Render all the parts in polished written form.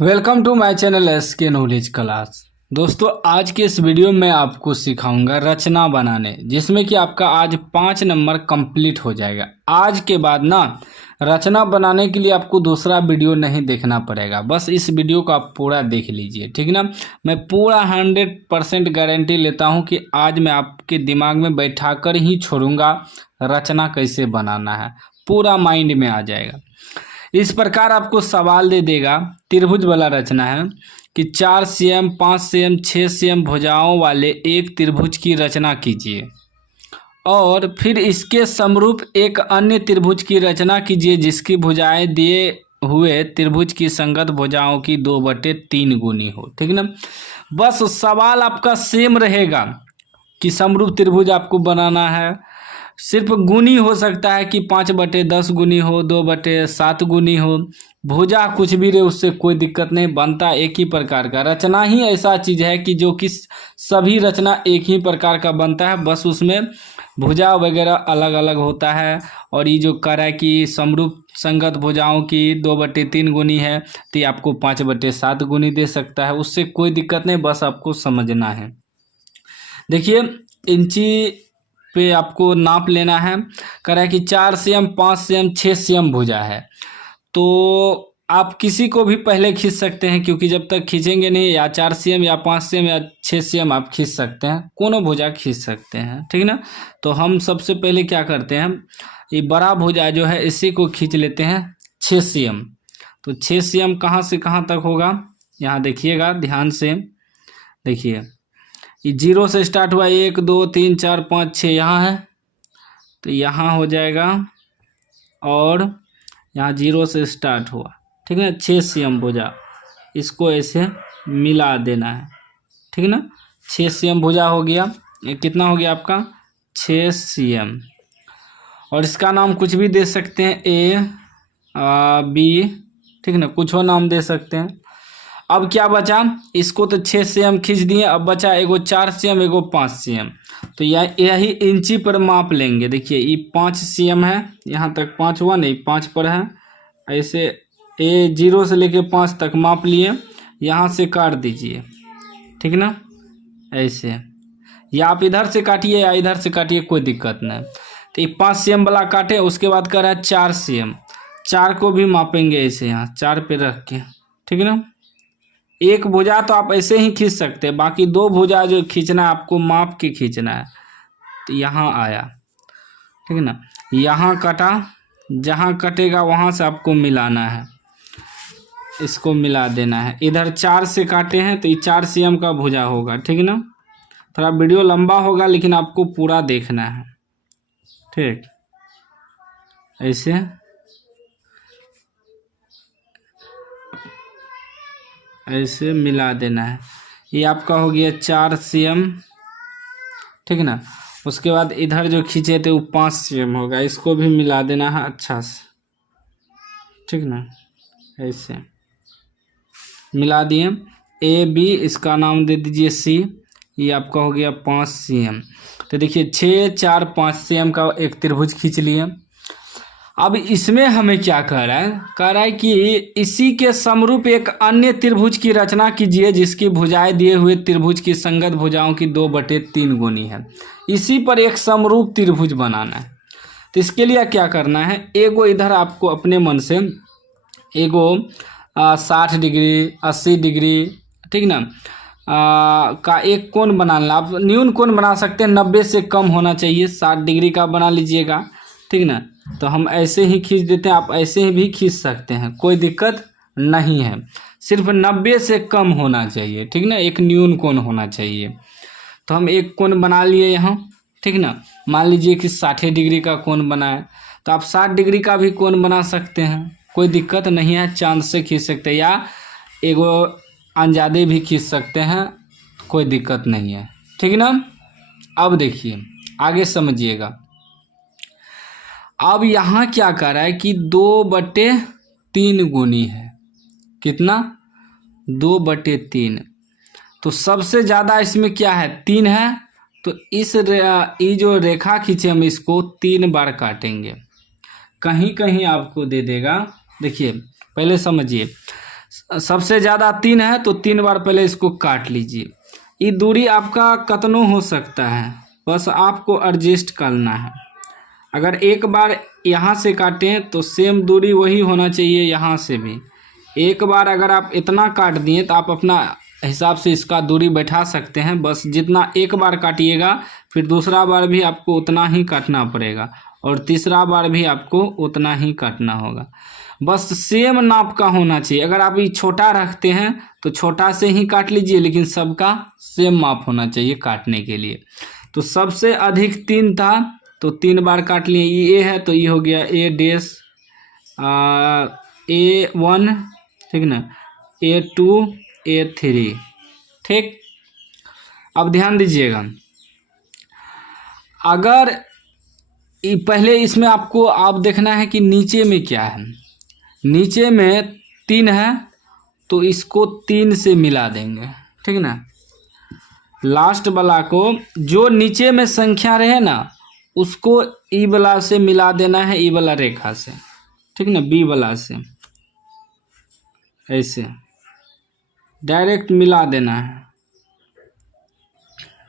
Welcome to my channel SK knowledge class. दोस्तों, आज के इस वीडियो में आपको सिखाऊंगा रचना बनाने, जिसमें कि आपका आज 5 नंबर कंप्लीट हो जाएगा। आज के बाद ना रचना बनाने के लिए आपको दूसरा वीडियो नहीं देखना पड़ेगा, बस इस वीडियो को आप पूरा देख लीजिए, ठीक ना। मैं पूरा 100% गारंटी लेता हूं कि आज मैं आपके दिमाग में बैठा कर ही छोड़ूंगा रचना कैसे बनाना है, पूरा माइंड में आ जाएगा। इस प्रकार आपको सवाल दे देगा, त्रिभुज वाला रचना है कि 4 cm, 5 cm, 6 cm भुजाओं वाले एक त्रिभुज की रचना कीजिए और फिर इसके समरूप एक अन्य त्रिभुज की रचना कीजिए जिसकी भुजाएं दिए हुए त्रिभुज की संगत भुजाओं की 2/3 गुनी हो, ठीक ना। बस सवाल आपका सेम रहेगा कि समरूप त्रिभुज आपको बनाना है। सिर्फ गुनी हो सकता है कि 5/10 गुनी हो, 2/7 गुनी हो, भुजा कुछ भी रहे, उससे कोई दिक्कत नहीं, बनता एक ही प्रकार का। रचना ही ऐसा चीज है कि जो कि सभी रचना एक ही प्रकार का बनता है, बस उसमें भुजा वगैरह अलग अलग होता है। और ये जो कर है कि समरूप संगत भुजाओं की 2/3 गुनी है, तो ये आपको 5/7 गुनी दे सकता है, उससे कोई दिक्कत नहीं, बस आपको समझना है। देखिए, इंची पे आपको नाप लेना है। कह रहा है कि 4 cm, 5 cm, 6 cm भुजा है, तो आप किसी को भी पहले खींच सकते हैं, क्योंकि जब तक खींचेंगे नहीं, या 4 cm या 5 cm या 6 cm आप खींच सकते हैं, कोनो भुजा खींच सकते हैं, ठीक ना। तो हम सबसे पहले क्या करते हैं, ये बड़ा भुजा जो है इसी को खींच लेते हैं 6 cm। तो 6 cm कहाँ से कहाँ तक होगा, यहाँ देखिएगा, ध्यान से देखिए। ये 0 से स्टार्ट हुआ, 1 2 3 4 5 6 यहाँ है, तो यहाँ हो जाएगा, और यहाँ 0 से स्टार्ट हुआ, ठीक है। 6 cm भुजा, इसको ऐसे मिला देना है, ठीक है ना। 6 cm भुजा हो गया। ये कितना हो गया आपका, 6 cm। और इसका नाम कुछ भी दे सकते हैं, A B, ठीक है ना, कुछ और नाम दे सकते हैं। अब क्या बचा, इसको तो 6 cm खींच दिए, अब बचा एगो 4 cm, एगो 5 cm। तो यही इंची पर माप लेंगे। देखिए, ये 5 cm है, यहाँ तक 5 हुआ, नहीं 5 पर है, ऐसे 0 से लेके 5 तक माप लिए, यहाँ से काट दीजिए, ठीक ना, ऐसे। या आप इधर से काटिए या इधर से काटिए, कोई दिक्कत नहीं। तो ये 5 cm वाला काटे, उसके बाद कर रहा है 4 cm, 4 को भी मापेंगे ऐसे, यहाँ 4 पे रख के, ठीक है ना। एक भुजा तो आप ऐसे ही खींच सकते हैं, बाकी 2 भुजा जो खींचना है आपको माप के खींचना है। तो यहाँ आया, ठीक है ना, यहाँ कटा, जहाँ कटेगा वहाँ से आपको मिलाना है, इसको मिला देना है। इधर 4 से काटे हैं, तो ये 4 cm का भुजा होगा, ठीक है ना। थोड़ा वीडियो लंबा होगा, लेकिन आपको पूरा देखना है, ठीक। ऐसे ऐसे मिला देना है। ये आपका हो गया 4 cm, ठीक है ना। उसके बाद इधर जो खींचे थे वो 5 cm होगा, इसको भी मिला देना है अच्छा से, ठीक ना। ऐसे मिला दिए। A B, इसका नाम दे दीजिए C। ये आपका हो गया 5 cm। तो देखिए 6 4 5 cm का एक त्रिभुज खींच लिए। अब इसमें हमें क्या कह रहा है कि इसी के समरूप एक अन्य त्रिभुज की रचना कीजिए जिसकी भुजाएं दिए हुए त्रिभुज की संगत भुजाओं की 2/3 गुनी है। इसी पर एक समरूप त्रिभुज बनाना है। तो इसके लिए क्या करना है, एगो इधर आपको अपने मन से एगो 60 डिग्री 80 डिग्री, ठीक ना, का एक कोण बनाना। आप न्यून कोण बना सकते हैं, 90 से कम होना चाहिए, 60 डिग्री का बना लीजिएगा, ठीक ना। तो हम ऐसे ही खींच देते हैं, आप ऐसे ही भी खींच सकते हैं, कोई दिक्कत नहीं है, सिर्फ 90 से कम होना चाहिए, ठीक ना, एक न्यून कोण होना चाहिए। तो हम एक कोण बना लिए यहाँ, ठीक ना। मान लीजिए कि 60 डिग्री का कोण बना है, तो आप 60 डिग्री का भी कोण बना सकते हैं, कोई दिक्कत नहीं है, चांद से खींच सकते हैं, या एगो अंजादे भी खींच सकते हैं, कोई दिक्कत नहीं है, ठीक ना। अब देखिए, आगे समझिएगा। अब यहाँ क्या कर रहा है कि 2/3 गुनी है, कितना, 2/3। तो सबसे ज़्यादा इसमें क्या है, 3 है। तो ये जो रेखा खींचे हम इसको 3 बार काटेंगे। कहीं कहीं आपको दे देगा, देखिए पहले समझिए, सबसे ज़्यादा 3 है तो 3 बार पहले इसको काट लीजिए। ये दूरी आपका कितना हो सकता है, बस आपको एडजस्ट करना है। अगर एक बार यहाँ से काटें तो सेम दूरी वही होना चाहिए यहाँ से भी। एक बार अगर आप इतना काट दिए तो आप अपना हिसाब से इसका दूरी बैठा सकते हैं। बस जितना एक बार काटिएगा फिर दूसरा बार भी आपको उतना ही काटना पड़ेगा और तीसरा बार भी आपको उतना ही काटना होगा। बस सेम नाप का होना चाहिए। अगर आप ये छोटा रखते हैं तो छोटा से ही काट लीजिए, लेकिन सबका सेम माप होना चाहिए काटने के लिए। तो सबसे अधिक 3 था तो 3 बार काट लिए। ये है तो ये हो गया A' A1, ठीक ना, A2 A3, ठीक। अब ध्यान दीजिएगा, अगर पहले इसमें आपको आप देखना है कि नीचे में क्या है। नीचे में 3 है तो इसको 3 से मिला देंगे, ठीक ना। लास्ट वाला को जो नीचे में संख्या रहे ना उसको ई वाला से मिला देना है, ई वाला रेखा से, ठीक ना, बी वाला से ऐसे डायरेक्ट मिला देना है,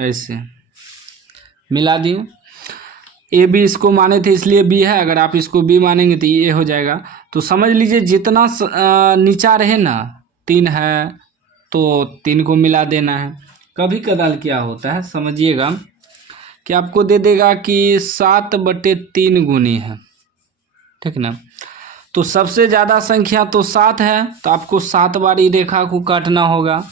ऐसे मिला दिए। ए बी इसको माने थे इसलिए बी है, अगर आप इसको बी मानेंगे तो ये हो जाएगा। तो समझ लीजिए जितना नीचा रहे ना, 3 है तो 3 को मिला देना है। कभी कदाल क्या होता है समझिएगा कि आपको दे देगा कि 7/3 गुनी है, ठीक ना। तो सबसे ज़्यादा संख्या तो 7 है तो आपको 7 बार ये रेखा को काटना होगा,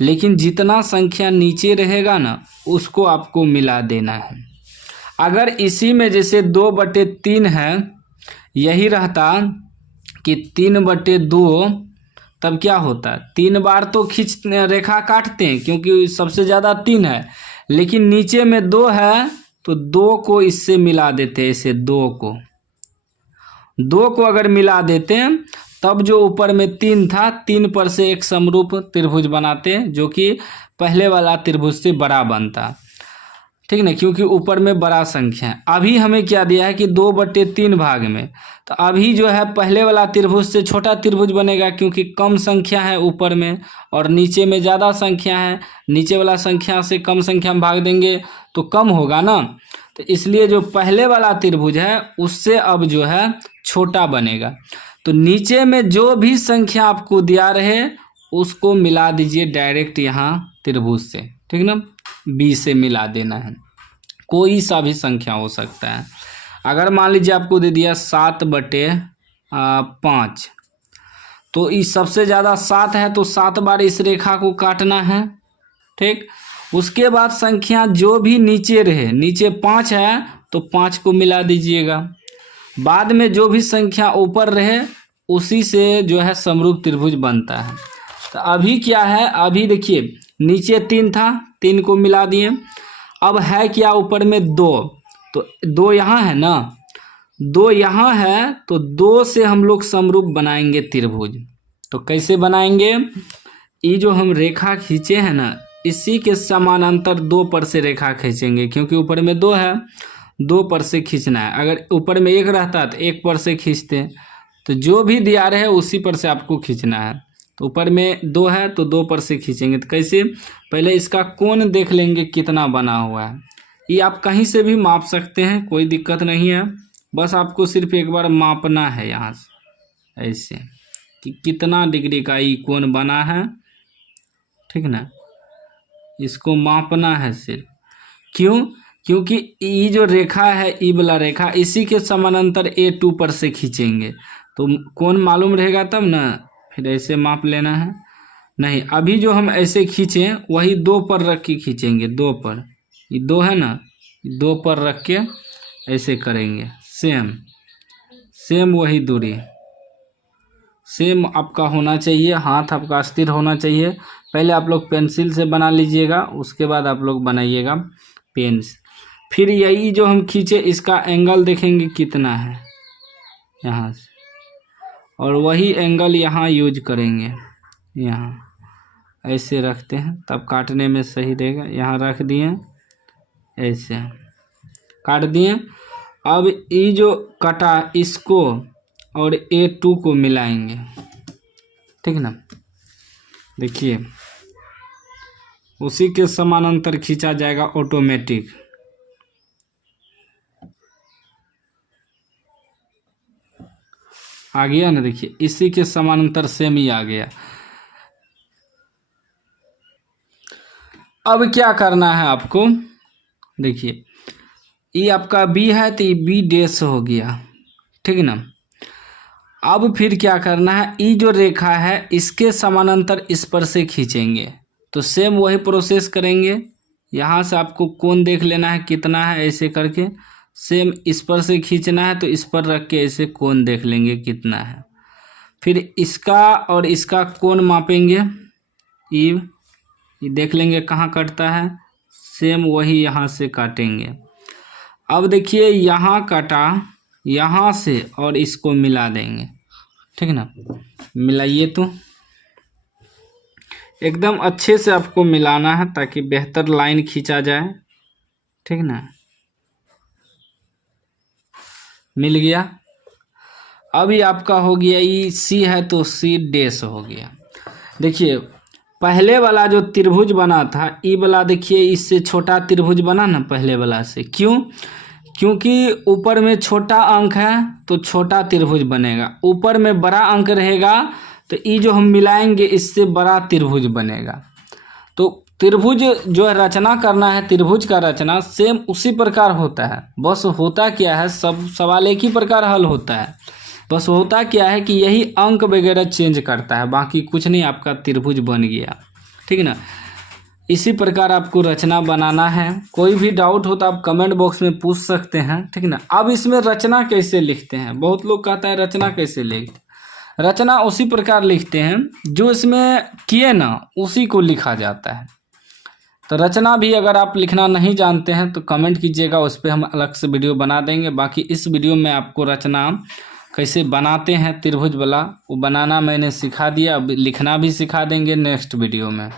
लेकिन जितना संख्या नीचे रहेगा ना उसको आपको मिला देना है। अगर इसी में जैसे 2/3 है, यही रहता कि 3/2, तब क्या होता, 3 बार तो खींच रेखा काटते हैं क्योंकि सबसे ज़्यादा 3 है, लेकिन नीचे में 2 है तो 2 को इससे मिला देते हैं। इसे 2 को अगर मिला देते हैं तब जो ऊपर में 3 था, 3 पर से एक समरूप त्रिभुज बनाते हैं जो कि पहले वाला त्रिभुज से बड़ा बनता, ठीक ना, क्योंकि ऊपर में बड़ा संख्या है। अभी हमें क्या दिया है कि 2/3 भाग में, तो अभी जो है पहले वाला त्रिभुज से छोटा त्रिभुज बनेगा क्योंकि कम संख्या है ऊपर में और नीचे में ज़्यादा संख्या है। नीचे वाला संख्या से कम संख्या में भाग देंगे तो कम होगा ना, तो इसलिए जो पहले वाला त्रिभुज है उससे अब जो है छोटा बनेगा। तो नीचे में जो भी संख्या आपको दिया रहे उसको मिला दीजिए डायरेक्ट यहाँ त्रिभुज से, ठीक ना, बी से मिला देना है। कोई सा भी संख्या हो सकता है। अगर मान लीजिए आपको दे दिया 7/5 तो इस सबसे ज़्यादा 7 है तो 7 बार इस रेखा को काटना है, ठीक। उसके बाद संख्या जो भी नीचे रहे, नीचे 5 है तो 5 को मिला दीजिएगा। बाद में जो भी संख्या ऊपर रहे उसी से जो है समरूप त्रिभुज बनता है। तो अभी क्या है, अभी देखिए नीचे 3 था, 3 को मिला दिए। अब है क्या ऊपर में 2, तो 2 यहाँ है ना, 2 यहाँ है तो 2 से हम लोग समरूप बनाएंगे त्रिभुज। तो कैसे बनाएंगे, ये जो हम रेखा खींचे हैं ना इसी के समानांतर 2 पर से रेखा खींचेंगे, क्योंकि ऊपर में 2 है, 2 पर से खींचना है। अगर ऊपर में 1 रहता तो 1 पर से खींचते, तो जो भी दिया रहे उसी पर से आपको खींचना है। तो ऊपर में 2 है तो 2 पर से खींचेंगे। तो कैसे, पहले इसका कोण देख लेंगे कितना बना हुआ है। ये आप कहीं से भी माप सकते हैं, कोई दिक्कत नहीं है। बस आपको सिर्फ एक बार मापना है यहाँ से ऐसे कि कितना डिग्री का ये कोण बना है, ठीक ना, इसको मापना है सिर्फ। क्यों, क्योंकि ये जो रेखा है ई वाला रेखा इसी के समानांतर A2 पर से खींचेंगे तो कोण मालूम रहेगा तब ना, फिर ऐसे माप लेना है। नहीं, अभी जो हम ऐसे खींचें वही 2 पर रख के खींचेंगे, 2 पर, ये 2 है ना, 2 पर रख के ऐसे करेंगे। सेम वही दूरी सेम आपका होना चाहिए, हाथ आपका स्थिर होना चाहिए। पहले आप लोग पेंसिल से बना लीजिएगा, उसके बाद आप लोग बनाइएगा पेन से। फिर यही जो हम खींचे इसका एंगल देखेंगे कितना है यहाँ से, और वही एंगल यहाँ यूज करेंगे। यहाँ ऐसे रखते हैं तब काटने में सही रहेगा। यहाँ रख दिए, ऐसे काट दिए। अब ये जो कटा इसको और A2 को मिलाएंगे, ठीक ना। देखिए उसी के समानांतर खींचा जाएगा ऑटोमेटिक। आ गया ना, देखिए इसी के समानांतर सेम ही आ गया। अब क्या करना है आपको, देखिए ये आपका बी है तो ये बी डैश हो गया, ठीक है ना। अब फिर क्या करना है, ये जो रेखा है इसके समानांतर इस पर से खींचेंगे। तो सेम वही प्रोसेस करेंगे। यहाँ से आपको कोण देख लेना है कितना है, ऐसे करके सेम इस पर से खींचना है, तो इस पर रख के ऐसे कोण देख लेंगे कितना है। फिर इसका और इसका कोण मापेंगे, ये देख लेंगे कहाँ कटता है, सेम वही यहाँ से काटेंगे। अब देखिए यहाँ काटा, यहाँ से और इसको मिला देंगे, ठीक है ना। मिलाइए तो एकदम अच्छे से आपको मिलाना है ताकि बेहतर लाइन खींचा जाए, ठीक है ना। मिल गया। अब ये आपका हो गया, ये सी है तो सी डैश हो गया। देखिए पहले वाला जो त्रिभुज बना था, ये वाला देखिए इससे छोटा त्रिभुज बना ना पहले वाला से। क्यों? क्योंकि ऊपर में छोटा अंक है तो छोटा त्रिभुज बनेगा, ऊपर में बड़ा अंक रहेगा तो ये जो हम मिलाएंगे इससे बड़ा त्रिभुज बनेगा। तो त्रिभुज जो है रचना करना है, त्रिभुज का रचना सेम उसी प्रकार होता है। बस होता क्या है, सब सवाल एक ही प्रकार हल होता है। बस होता क्या है कि यही अंक वगैरह चेंज करता है, बाकी कुछ नहीं, आपका त्रिभुज बन गया, ठीक है ना। इसी प्रकार आपको रचना बनाना है। कोई भी डाउट हो तो आप कमेंट बॉक्स में पूछ सकते हैं, ठीक है ना। अब इसमें रचना कैसे लिखते हैं, बहुत लोग कहता है रचना कैसे लिखते। रचना उसी प्रकार लिखते हैं जो इसमें किए ना उसी को लिखा जाता है। तो रचना भी अगर आप लिखना नहीं जानते हैं तो कमेंट कीजिएगा, उस पर हम अलग से वीडियो बना देंगे। बाकी इस वीडियो में आपको रचना कैसे बनाते हैं त्रिभुज वाला वो बनाना मैंने सिखा दिया, अब लिखना भी सिखा देंगे नेक्स्ट वीडियो में।